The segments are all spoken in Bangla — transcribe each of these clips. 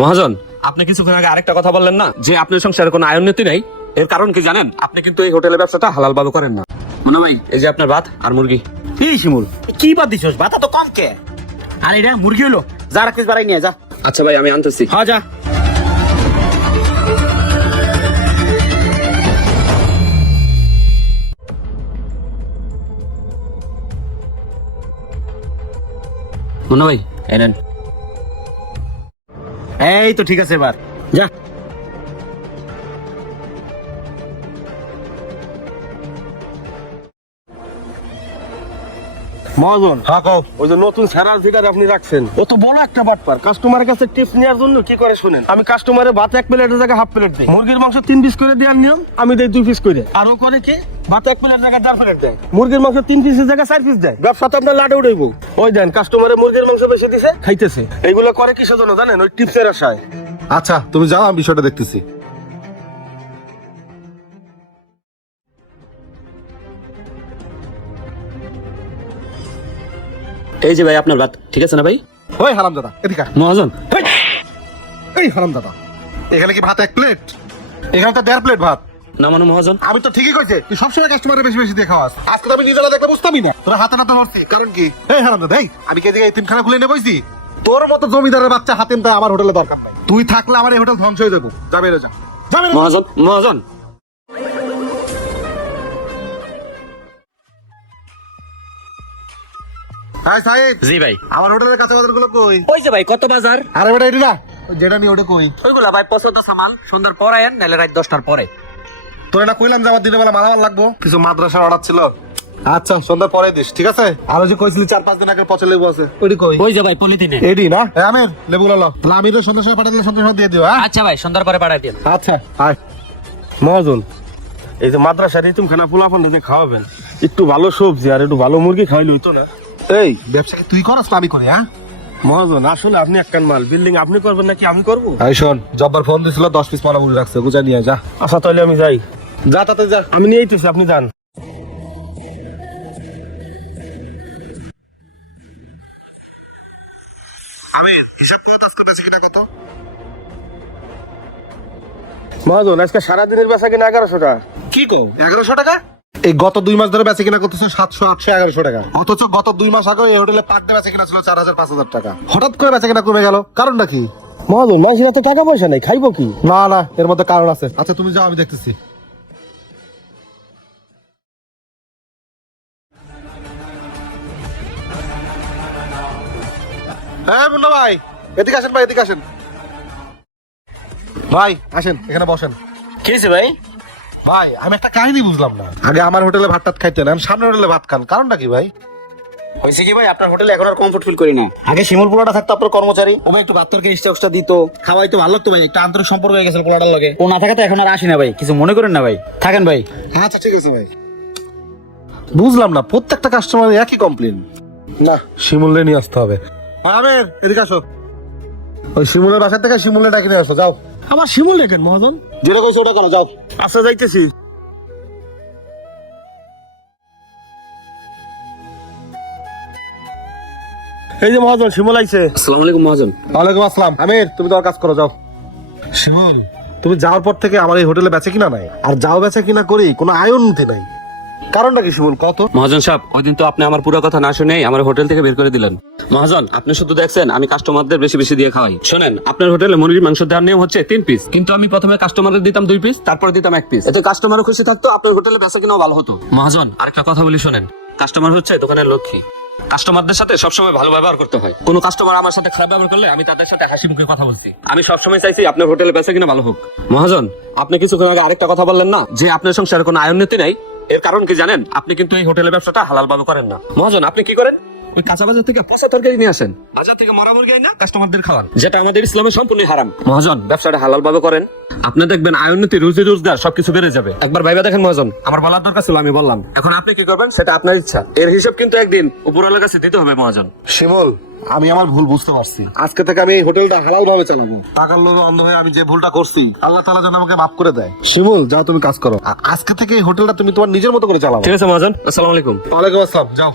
মহাজন, আপনি কিছুক্ষণ আগে আরেকটা কথা বললেন না যে আপনার সংসারে কোনো আয় উন্নতি নাই। এর কারণ কি জানেন? আপনি কিন্তু এই হোটেলের ব্যবসাটা হালাল ভাবে করেন না। মনে ভাই, এই যে আপনার ভাত আর মুরগি। এই শিমুল, কি বাদ দিছস? ভাতা তো কম কে? আর এটা মুরগি হলো, যা রাখিস বাড়াই নিয়ে যা। আচ্ছা ভাই, আমি আনতেছি। হ্যাঁ যা। মনে ভাই, এনেন। এই তো ঠিক আছে, এবার যা। মহাজন, ওই যে নতুন স্যারার ফিডার আপনি রাখছেন, ও তো বড় একটা বাটপার। কাস্টমারের কাছে টিপস নেওয়ার জন্য কি করে শুনেন, আমি কাস্টমারের ভাত 1 প্লেটের জায়গায় হাফ প্লেট দিই, মুরগির মাংস 3 পিস করে দেওয়ার নিয়ম, আমি দেই 2 পিস করে। আর ও করে কি, ভাত 1 প্লেটের জায়গায় 4 প্লেট দেয়, মুরগির মাংস 3 পিসের জায়গায় 4 পিস দেয়। ব্যবসা তো আপনার লাটে উড়াইব। ওই দেন, কাস্টমারের মুরগির মাংস বেশি দিছে, খাইতেছে। এইগুলো করে কিসের জন্য জানেন? ওই টিপসের আশায়। আচ্ছা, তুমি যাও, আমি বিষয়টা দেখতেছি। এই যে ভাই আপনার ভাত, ঠিক আছে না ভাই? ওই হারামজাদা, এদিকে আয়। মহাজন, এই হারামজাদা, এখানে কি ভাত 1 প্লেট? এখানে তো 1.5 প্লেট ভাত। না মানে মহাজন, আমি তো ঠিকই কইছে, তুই সবসময় কাস্টমারের বেশি বেশি দিয়ে খাওয়াস। আজকে তো আমি নিজেরা দেখলে বুঝতামই না, তোরা হাতে নাতে মারছিস। কারণ কি? এই হারামজাদা, এই আমি কি এদিকে এতিমখানা খুলে নিয়ে বসছি? তোর মতো জমিদারের বাচ্চা হাতিমটা আমার হোটেলে দরকার নাই। তুই থাকলে আমার এই হোটেল ধ্বংস হয়ে যাবো। যা বেরো, যা যা বেরো। মহাজন, মহাজন। হাই সাহেব, জি ভাই। আমার হোটেলের কাঁচা বাজার গুলো কই? ওই যে ভাই, কত বাজার? আরে বেটা, এটি না, যেটা নিয়ে ওটা কই? ওইগুলা ভাই পছন্দ সামান সন্ধ্যার পর আয়েন, নাহলে রাত 10টার পরে। তোর না কইলাম যে আমার দিনের বেলা মালামাল লাগবো, কিছু মাদ্রাসার অর্ডার ছিল। আচ্ছা, সন্ধ্যার পরে দিস, ঠিক আছে? আর ওই যে কইছিলি 4-5 দিন আগে পচা লেবু আছে, ওইটি কই? ওই যে ভাই পলিথিনে। এডি না? আমির, লেবুগুলো লো। তাহলে আমিরের সন্ধ্যার সময় পাঠালে সন্ধ্যার সময় দিয়ে দিও, হ্যাঁ? আচ্ছা ভাই, সন্ধ্যার পরে পাঠাই দিন। আচ্ছা, আয়। মহাজন, এই যে মাদ্রাসার ইতিমখানা পোলাপান যে খাওয়াবেন, একটু ভালো সবজি আর একটু ভালো মুরগি খাইলে হইতো না? এই ব্যবসা কি তুই করস না আমি করি, হ্যাঁ? মহাজন, আসলে আপনি একখান মাল, বিল্ডিং আপনি করবেন নাকি আমি করবো? এই শোন, জব্বার ফোন দিছিল, 10 পিস মালামুড়ি রাখছে, বুঝা নিয়ে যা। আচ্ছা তাহলে আমি যাই। যা তাতে যা, আমি নিয়ে আইতেছি, আপনি যান। মহাজন, আজকে সারাদিনের বেচা কিনা 1100 টাকা। কি কও? 1100 টাকা? এই গত 2 মাস ধরে বেচে কিনা করতেছে 700, 800, 1100 টাকা। অথচ গত 2 মাস আগে এই হোটেলে পার ডে বেচে কিনা ছিল 4000, 5000 টাকা। হঠাৎ করে বেচে কিনা কমে গেল, কারণটা কি? মহাজন, মানুষের হাতে টাকা পয়সা নাই, খাইবো কি? না না, এর মধ্যে কারণ আছে। আচ্ছা তুমি যাও, আমি দেখতেছি। হ্যাঁ মুন্না ভাই, এদিকে আসেন ভাই, এদিকে আসেন ভাই, আসেন এখানে বসেন। কি হয়েছে ভাই? ভাই, আমি একটা কাহিনী বুঝলাম না। আগে আমার হোটেলে ভাত টাত খাইতেন, এখন সামনের হোটেলে ভাত খান, কারণটা কি ভাই? হয়েছে কি ভাই, আপনার হোটেলে এখন আর কমফোর্ট ফিল করি না। আগে শিমুল পোলাটা থাকতো আপনার কর্মচারী, ও ভাই একটু বাত্তরকে স্টেপসটা দিত, খাওয়াই তো ভালো লাগতো ভাই, একটা আন্তরিক সম্পর্ক হয়ে গেছে পোলাটার লগে। ও না থাকাতে এখন আর আসি না ভাই, কিছু মনে করেন না ভাই, থাকেন ভাই। আচ্ছা ঠিক আছে ভাই। বুঝলাম না, প্রত্যেকটা কাস্টমারের একই কমপ্লেন। না, শিমুলে নিয়ে আসতে হবে। আমের, এদিকে আসো। ওই শিমুলের বাসা থেকে শিমুলে ডাকে নিয়ে আসো, যাও। আমার শিমুল দেখেন মহাজন। যেটা কইছো ওটা করো, যাও। আচ্ছা যাইতেছি। এই যে মহাজন, শিমুল আইছে। আসসালামু আলাইকুম মহাজন। ওয়ালাইকুম আসসালাম। আমির, তুমি তোমার কাজ করো, যাও। শিমুল, তুমি যাওয়ার পর থেকে আমার এই হোটেলে বেচে কিনা নাই, আর যাও বেচে কিনা করি কোনো আয় উন্নতি নাই। কারণটা কি শিমুল, কত? মহাজন সাহেব, ওই দিন তো আপনি আমার পুরো কথা না শুনেই আমার হোটেল থেকে বের করে দিলেন। মহাজন, আপনি শুধু দেখছেন আমি কাস্টমারদের বেশি বেশি দিয়ে খাওয়াই। শোনেন, আপনার হোটেলে মুরগির মাংস দেওয়ার নিয়ম হচ্ছে 3 পিস, কিন্তু আমি প্রথমে কাস্টমারদের দিতাম 2 পিস, তারপরে দিতাম 1 পিস। এতে কাস্টমারও খুশি থাকতো, আপনার হোটেলে বেচা কিনাও ভালো হতো। মহাজন, আরেকটা কথা বলি শোনেন, কাস্টমার হচ্ছে দোকানের লক্ষ্মী। কাস্টমারদের সাথে সবসময় ভালো ব্যবহার করতে হয়। কোন কাস্টমার আমার সাথে খারাপ ব্যবহার করলে আমি তাদের সাথে হাসি মুখে কথা বলছি। আমি সবসময় চাইছি আপনার হোটেলে বেচা কিনা ভালো হোক। মহাজন, আপনি কিছুক্ষণ আগে আরেকটা কথা বললেন না যে আপনার সংসারে কোনো আয় উন্নতি নাই। এর কারণ কি জানেন? আপনি কিন্তু এই হোটেলের ব্যবসাটা হালাল ভাবে করেন না। মহাজন, আপনি কি করেন? ওই কাঁচা বাজার থেকে পচা তরকারি নিয়ে আসেন, বাজার থেকে মরা মুরগি না কাস্টমারদের খাওয়ান, যেটা আমাদের ইসলামে সম্পূর্ণ হারাম। মহাজন, ব্যবসাটা হালাল ভাবে করেন, আপনি দেখবেন আয় উন্নতি, রুজি রোজগার সবকিছু বেড়ে যাবে। একবার ভাইবা দেখেন মহাজন, আমার বলার দরকার ছিল, আমি বললাম। এখন আপনি কি করবেন সেটা আপনার ইচ্ছা, এর হিসাব কিন্তু একদিন উপরওয়ালার কাছে দিতে হবে মহাজন। শিমুল, আমি আমার ভুল বুঝতে পারছি। আজকে থেকে আমি এই হোটেলটা হালাল ভাবে চালাবো। টাকার লোভে অন্ধ হয়ে আমি যে ভুলটা করছি, আল্লাহ তাআলা যেন আমাকে মাফ করে দেয়। শিমুল, যাও তুমি কাজ করো। আজকে থেকে এই হোটেলটা তুমি তোমার নিজের মতো করে চালাও। ঠিক আছে মহাজন, আসসালামু আলাইকুম। ওয়ালাইকুম আসসালাম, যাও।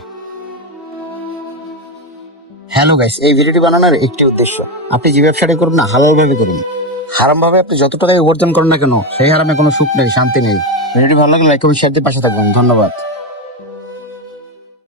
হ্যালো গাইস, এই ভিডিওটি বানানোর একটি উদ্দেশ্য, আপনি যে ব্যবসাটা করুন না হালাল ভাবে করুন। হারাম ভাবে আপনি যত টাকাই উপার্জন করেন না কেন, সেই হারামে কোনো সুখ নেই, শান্তি নেই। ভিডিওটি ভালো লাগলে লাইক কমেন্ট শেয়ার দিয়ে পাশে থাকবেন। ধন্যবাদ।